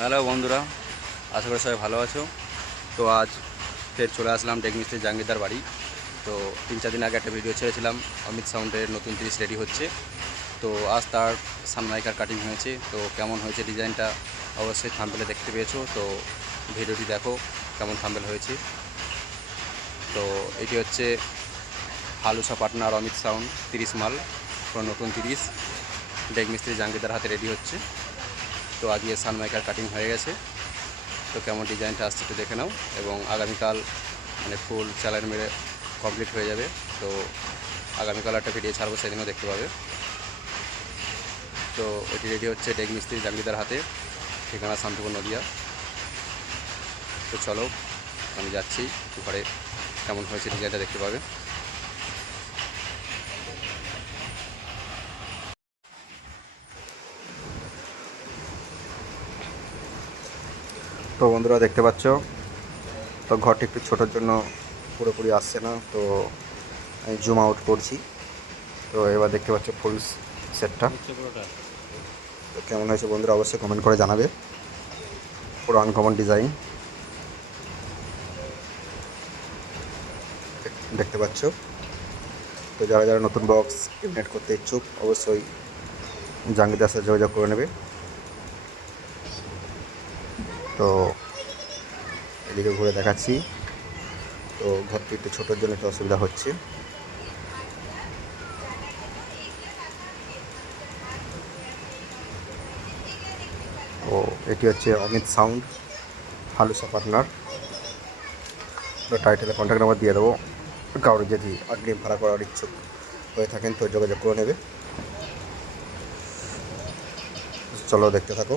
Hello বন্ধুরা, আশা করি সবাই ভালো আছো। তো আজ ফের চলে আসলাম টেকমিস্ট্রি জাঙ্গিদার বাড়ি। তো তিন চার দিন আগে একটা ভিডিও ছেড়েছিলাম, অমিত সাউন্ডের নতুন তিরিশ রেডি হচ্ছে। তো আজ তার সানমাইকার কাটিং হয়েছে, তো কেমন হয়েছে ডিজাইনটা অবশ্যই থাম্বেলে দেখতে পেয়েছ। তো ভিডিওটি দেখো, কেমন থাম্বেল হয়েছে। তো এটি হচ্ছে হালুসা পাটনার অমিত সাউন্ড তিরিশ মাল নতুন তিরিশ। ডেকমিস্ত্রি জাঙ্গিদার হাতে রেডি হচ্ছে। তো আজকে সানমাইকার কাটিং হয়ে গেছে। তো কেমন ডিজাইনটা আসছে একটু দেখে নাও এবং আগামীকাল মানে ফুল চ্যালার মেরে কমপ্লিট হয়ে যাবে। তো আগামীকাল একটা ভিডিও ছাড়বো, সেদিনও দেখতে পাবে। তো এটি রেডি হচ্ছে ডেক মিস্ত্রি জাঙ্গিদার হাতে, ঠিকানা শান্তিপুর নদিয়া। তো চলো, আমি যাচ্ছি, ঘরে কেমন হয়েছে ডিজাইনটা দেখতে পাবে। তো বন্ধুরা দেখতে পাচ্ছ, তো ঘরটি একটু ছোটোর জন্য পুরোপুরি আসছে না, তো আমি জুম আউট করছি। তো এবার দেখতে পাচ্ছ ফুল সেটটা তো কেমন হয়েছে বন্ধুরা অবশ্যই কমেন্ট করে জানাবে। পুরো আনকমন ডিজাইন দেখতে পাচ্ছ। তো যারা যারা নতুন বক্স ইনভেট করতে ইচ্ছুক, অবশ্যই জাঙ্গিদার সাথে যোগাযোগ করে নেবে। তো এদিকে ঘুরে দেখাচ্ছি। তো ঘরটি একটু ছোটোর জন্য একটু অসুবিধা হচ্ছে। তো এটি হচ্ছে অমিত সাউন্ড হালুসা পার্টনার টাইটেলে কন্ট্যাক্ট নাম্বার দিয়ে দেবো। কারোর যদি আগ্রিম ভাড়া করার ইচ্ছুক হয়ে থাকেন তো যোগাযোগ করে নেবে। চলো দেখতে থাকো।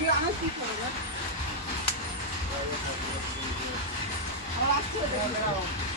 Thank you.